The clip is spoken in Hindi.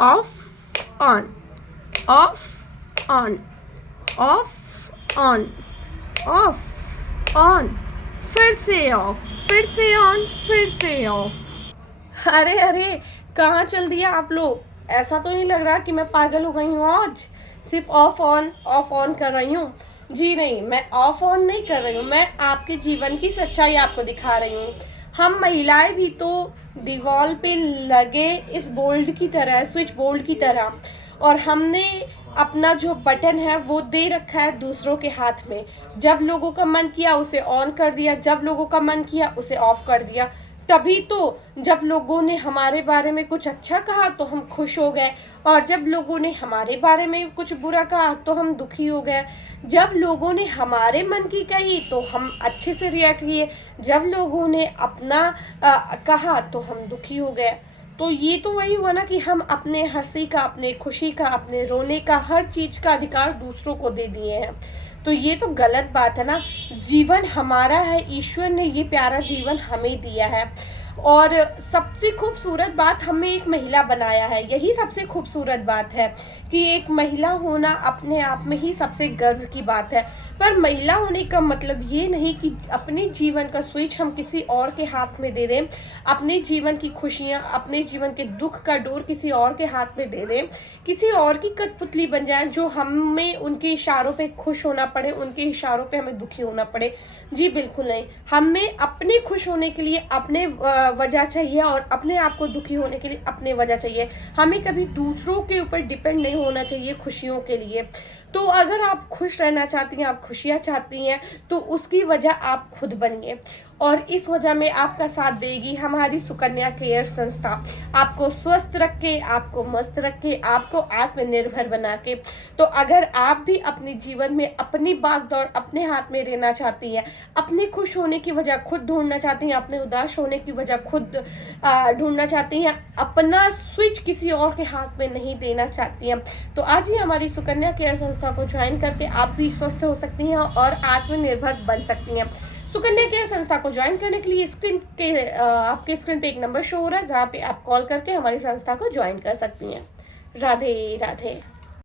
Of on, of on, of on, of on, फिर से ऑफ, फिर से ऑन, फिर से ऑफ। अरे अरे, कहाँ चल दिया आप लोग? ऐसा तो नहीं लग रहा कि मैं पागल हो गई हूँ आज, सिर्फ ऑफ ऑन कर रही हूँ? जी नहीं, मैं ऑफ ऑन नहीं कर रही हूँ, मैं आपके जीवन की सच्चाई आपको दिखा रही हूँ। हम महिलाएं भी तो दीवार पे लगे इस बोल्ड की तरह, स्विच बोर्ड की तरह, और हमने अपना जो बटन है वो दे रखा है दूसरों के हाथ में। जब लोगों का मन किया उसे ऑन कर दिया, जब लोगों का मन किया उसे ऑफ कर दिया। तभी तो जब लोगों ने हमारे बारे में कुछ अच्छा कहा तो हम खुश हो गए, और जब लोगों ने हमारे बारे में कुछ बुरा कहा तो हम दुखी हो गए। जब लोगों ने हमारे मन की कही तो हम अच्छे से रिएक्ट किए, जब लोगों ने अपना कहा तो हम दुखी हो गए। तो ये तो वही हुआ ना कि हम अपने हंसी का, अपने खुशी का, अपने रोने का, हर चीज का अधिकार दूसरों को दे दिए हैं। तो ये तो गलत बात है ना। जीवन हमारा है, ईश्वर ने ये प्यारा जीवन हमें दिया है, और सबसे खूबसूरत बात, हमें एक महिला बनाया है। यही सबसे खूबसूरत बात है कि एक महिला होना अपने आप में ही सबसे गर्व की बात है। पर महिला होने का मतलब ये नहीं कि अपने जीवन का स्विच हम किसी और के हाथ में दे दें, अपने जीवन की खुशियाँ, अपने जीवन के दुख का डोर किसी और के हाथ में दे दें, किसी और की कठपुतली बन जाए, जो हमें उनके इशारों पे खुश होना पड़े, उनके इशारों पे हमें दुखी होना पड़े। जी बिल्कुल नहीं, हमें अपने खुश होने के लिए अपने वजह चाहिए, और अपने आप को दुखी होने के लिए अपने वजह चाहिए। हमें कभी दूसरों के ऊपर डिपेंड नहीं होना चाहिए खुशियों के लिए। तो अगर आप खुश रहना चाहती हैं, आप खुशियाँ चाहती हैं, तो उसकी वजह आप खुद बनिए, और इस वजह में आपका साथ देगी हमारी सुकन्या केयर संस्था। आपको स्वस्थ रखे, आपको मस्त रखे, आपको आत्मनिर्भर बना के। तो अगर आप भी अपने जीवन में अपनी भागदौड़ अपने हाथ में लेना चाहती हैं, अपने खुश होने की वजह खुद ढूंढना चाहती हैं, अपने उदास होने की वजह खुद ढूंढना चाहती हैं, अपना स्विच किसी और के हाथ में नहीं देना चाहती हैं, तो आज ही हमारी सुकन्या केयर संस्था को ज्वाइन करके आप भी स्वस्थ हो सकती हैं और आत्मनिर्भर बन सकती हैं। सुकन्या केयर संस्था को ज्वाइन करने के लिए आपके स्क्रीन पे एक नंबर शो हो रहा है, जहाँ पे आप कॉल करके हमारी संस्था को ज्वाइन कर सकती हैं। राधे राधे।